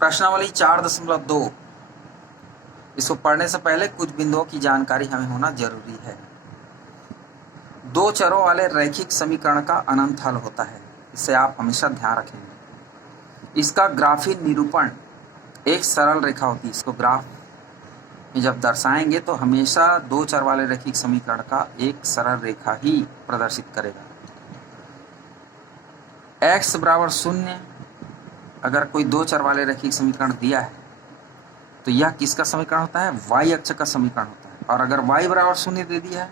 प्रश्नावली 4.2 इसको पढ़ने से पहले कुछ बिंदुओं की जानकारी हमें होना जरूरी है। दो चरों वाले रैखिक समीकरण का अनंत हल होता है, इसे आप हमेशा ध्यान रखेंगे। इसका ग्राफीय निरूपण एक सरल रेखा होती है। इसको ग्राफ में जब दर्शाएंगे तो हमेशा दो चर वाले रैखिक समीकरण का एक सरल रेखा ही प्रदर्शित करेगा। x बराबर 0 अगर कोई दो चर वाले रैखिक समीकरण दिया है तो यह किसका समीकरण होता है? y अक्ष का समीकरण होता है। और अगर y बराबर 0 दे दिया है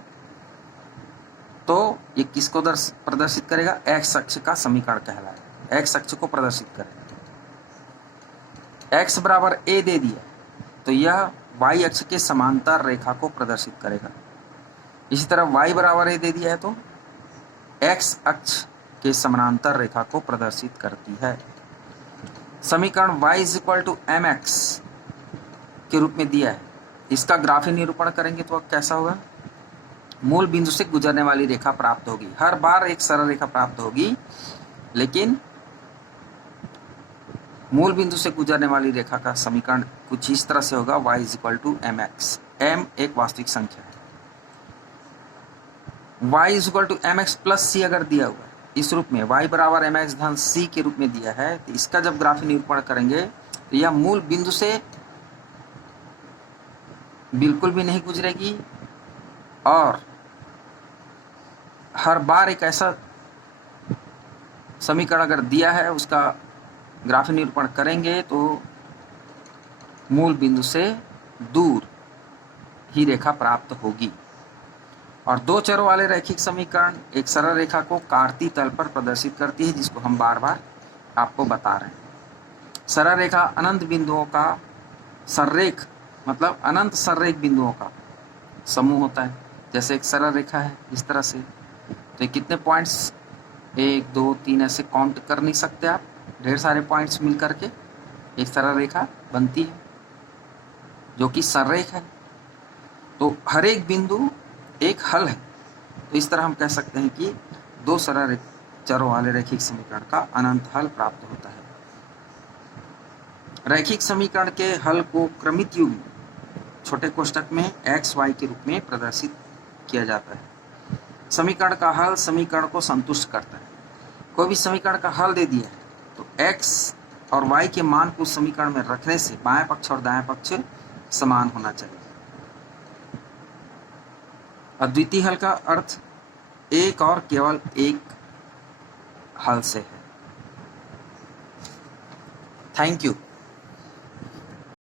तो ये किसको प्रदर्शित करेगा? x अक्ष का समीकरण कहलाएगा, x अक्ष को प्रदर्शित करेगा। x बराबर a दे दिया तो यह y अक्ष के समांतर रेखा को प्रदर्शित करेगा। इसी तरह y बराबर a दे दिया है तो x अक्ष के समांतर रेखा को प्रदर्शित करती है। समीकरण y = mx के रूप में दिया है। इसका ग्राफीय निरूपण करेंगे तो कैसा होगा? मूल बिंदु से गुजरने वाली रेखा प्राप्त होगी। हर बार एक सरल रेखा प्राप्त होगी, लेकिन मूल बिंदु से गुजरने वाली रेखा का समीकरण कुछ इस तरह से होगा, y = mx। m एक वास्तविक संख्या है। y = mx + c अगर दिया हुआ है इस रूप में, y बराबर mx धन c के रूप में दिया है, तो इसका जब ग्राफीय निरूपण करेंगे तो यह मूल बिंदु से बिल्कुल भी नहीं गुजरेगी और हर बार एक ऐसा समीकरण अगर दिया है उसका ग्राफीय निरूपण करेंगे तो मूल बिंदु से दूर ही रेखा प्राप्त होगी। और दो चरों वाले रैखिक समीकरण एक सरल रेखा को कार्तीय तल पर प्रदर्शित करती है, जिसको हम बार बार आपको बता रहे हैं। सरल रेखा अनंत बिंदुओं का सररेख मतलब अनंत सररेख बिंदुओं का समूह होता है। जैसे एक सरल रेखा है इस तरह से, तो कितने पॉइंट्स 1 2 3 ऐसे काउंट कर नहीं सकते आप, ढेर सारे पॉइंट्स मिल करके एक सरल रेखा बनती है जो कि सररेख है। तो हर एक बिंदु एक हल है। तो इस तरह हम कह सकते हैं कि दो सरल चरों वाले रैखिक समीकरण का अनंत हल प्राप्त होता है। रैखिक समीकरण के हल को क्रमित युग्म छोटे कोष्ठक में x y के रूप में प्रदर्शित किया जाता है। समीकरण का हल समीकरण को संतुष्ट करता है। कोई भी समीकरण का हल दे दिया है तो x और y के मान को समीकरण में रखने से बाएं पक्ष और दाएं पक्ष समान होना चाहिए। अद्वितीय हल का अर्थ एक और केवल एक हल से है। Thank you.